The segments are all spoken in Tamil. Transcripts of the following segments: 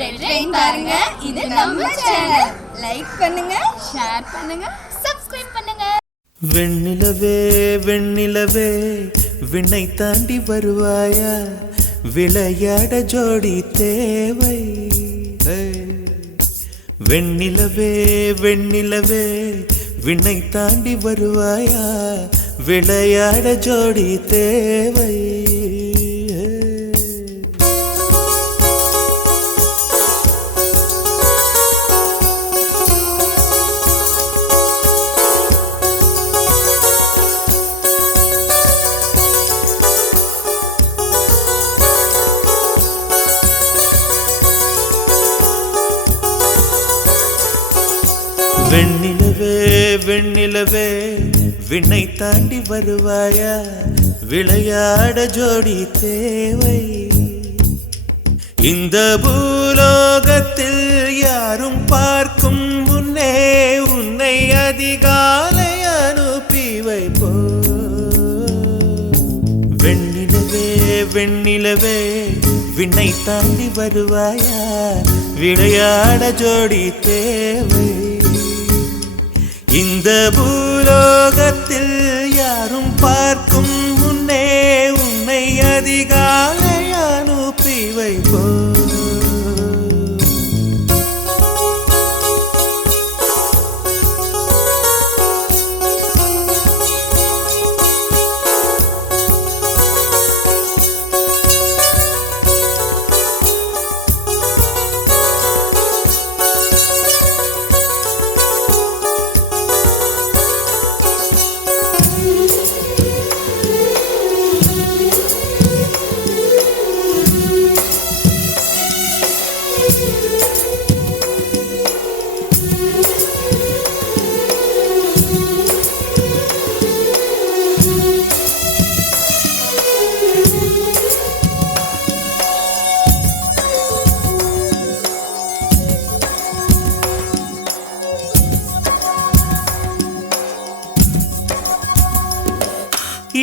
ரெட் ரெயின் பாருங்க. இது நம்ம சேனல். லைக் பண்ணுங்க, ஷேர் பண்ணுங்க, சப்ஸ்கிரைப் பண்ணுங்க. வெண்ணிலவே வெண்ணிலவே விண்ணை தாண்டி வருவாயா, விளையாட ஜோடி தேவை. வெண்ணிலவே வெண்ணிலவே விண்ணை தாண்டி வருவாயா, விளையாட ஜோடி தேவை. வெண்ணிலவே வெண்ணிலவே விண்ணை தாண்டி வருவாயா, விளையாட ஜோடி தேவை. இந்த பூலோகத்தில் யாரும் பார்க்கும் முன்னே உன்னை அதிகாலை அனுப்பி வைப்போ. வெண்ணிலவே வெண்ணிலவே விண்ணை தாண்டி வருவாயா, விளையாட ஜோடி தேவை. இந்த பூலோகத்தில் யாரும் பார்க்கும் முன்னே உன்னை அதிகாலை அனுப்பி வைப்போ.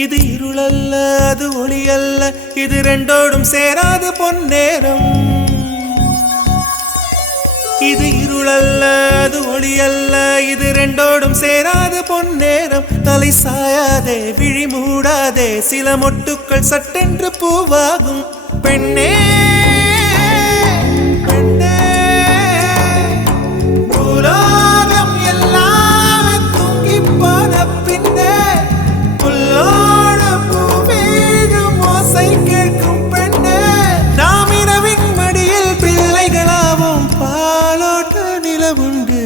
இது இருளல்ல, அது ஒளி அல்ல, இது ரெண்டோடும் சேராத பொன்னேரம். இது இருளல்ல, அது ஒளி அல்ல, இது ரெண்டோடும் சேராத பொன்னேரம். தலை சாயாதே, விழி மூடாதே, சில மொட்டுக்கள் சட்டென்று பூவாகும். பெண்ணே பெண்ணே, பூலோகம் எல்லாமே தூங்கி போன பின்னே கேட்கும் பெண்ணே, நாம் இரவின் மடியில் பிள்ளைகளாவும் பாலோட்ட நிலவுண்டு.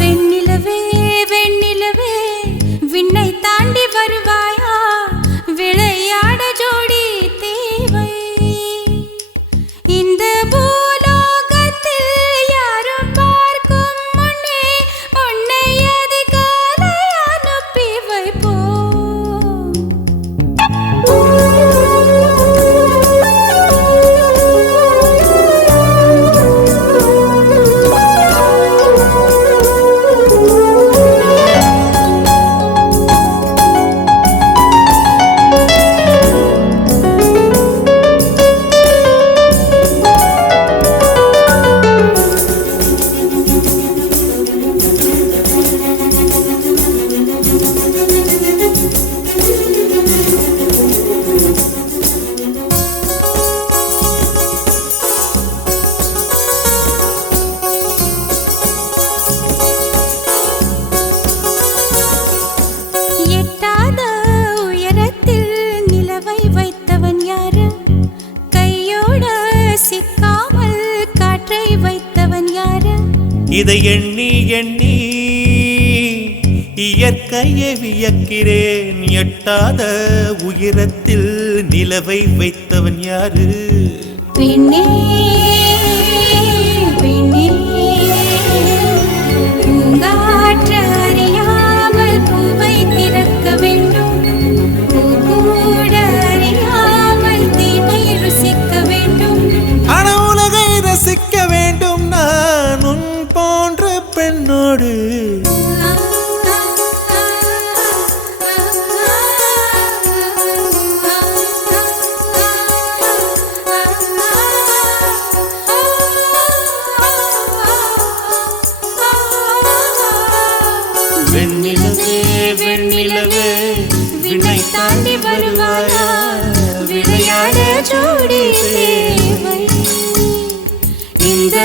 வெண்ணிலவே வெண்ணிலவே விண்ணை தாண்டி வருவாயா, விளையாட ஜோடி தேவை. இந்த பூலோகத்தில் யாரும் பார்க்கும் முன்னே உன்னை அதிகாலை அனுப்பி வைப்போ. எட்டாத உயரத்தில் நிலவை வைத்தவன் யாரு, கையோட சிக்காமல் காற்றை வைத்தவன் யாரு. இதை எண்ணி எண்ணி இயற்கையை வியக்கிறேன். எட்டாத உயரத்தில் நிலவை வைத்தவன் யாரு. பெண்ணே பெண்ணே, பூங்காற்று அறியாமல் பூவை திறக்க வேண்டும், பூ கூட அறியாமல் தீமை ருசிக்க வேண்டும். ஆனா உலகை இந்த